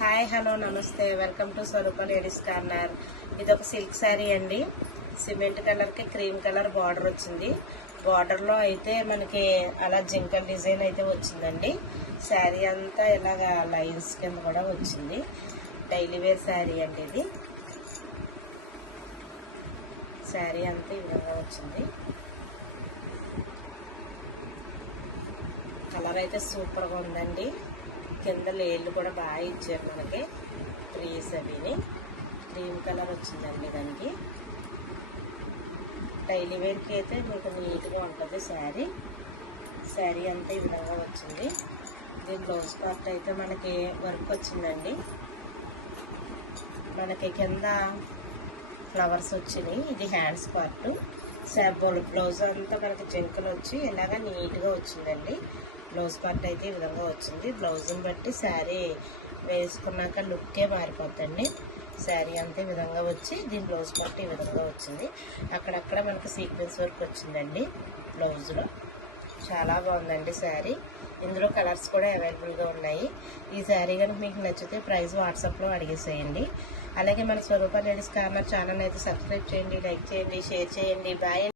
Hi hello నమస్తే welcome to Swaroopa ladies corner. ఇది ఒక సిల్క్ శారీ అండి. సిమెంట్ కలర్కి క్రీమ్ కలర్ బార్డర్ వచ్చింది. బార్డర్లో అయితే మనకి అలా జింకల్ డిజైన్ అయితే వచ్చిందండి. శారీ అంతా ఇలాగ లైన్స్ కింద కూడా వచ్చింది. డైలీ వేర్ శారీ అండి ఇది. శారీ అంతా ఈ విధంగా వచ్చింది. కలర్ అయితే సూపర్గా ఉందండి. కింద లేళ్ళు కూడా బాగా ఇచ్చారు మనకి. ట్రీస్ అవిని క్రీమ్ కలర్ వచ్చిందండి. దానికి డైలీ వేర్కి అయితే మీకు నీట్గా ఉంటుంది శారీ అంతా ఈ విధంగా వచ్చింది. దీని బ్లౌజ్ పార్ట్ అయితే మనకి వర్క్ వచ్చిందండి. మనకి కింద ఫ్లవర్స్ వచ్చినాయి. ఇది హ్యాండ్స్ పార్ట్. బ్లౌజ్ అంతా మనకి జింకలు వచ్చి ఇలాగ నీట్గా వచ్చిందండి. బ్లౌజ్ పార్ట్ అయితే ఈ విధంగా వచ్చింది. బ్లౌజ్ని బట్టి శారీ వేసుకున్నాక లుక్కే మారిపోద్దండి. శారీ అంతా ఈ విధంగా వచ్చి దీని బ్లౌజ్ పార్ట్ ఈ విధంగా వచ్చింది. అక్కడక్కడ మనకి సీక్వెన్స్ వర్క్ వచ్చిందండి బ్లౌజ్లో. చాలా బాగుందండి శారీ. ఇందులో కలర్స్ కూడా అవైలబుల్గా ఉన్నాయి. ఈ శారీ కనుక మీకు నచ్చితే ప్రైస్ వాట్సాప్లో అడిగేసేయండి. అలాగే మన స్వరూప లేడీస్ కార్నర్ ఛానల్ అయితే సబ్స్క్రైబ్ చేయండి, లైక్ చేయండి, షేర్ చేయండి. బాయ్.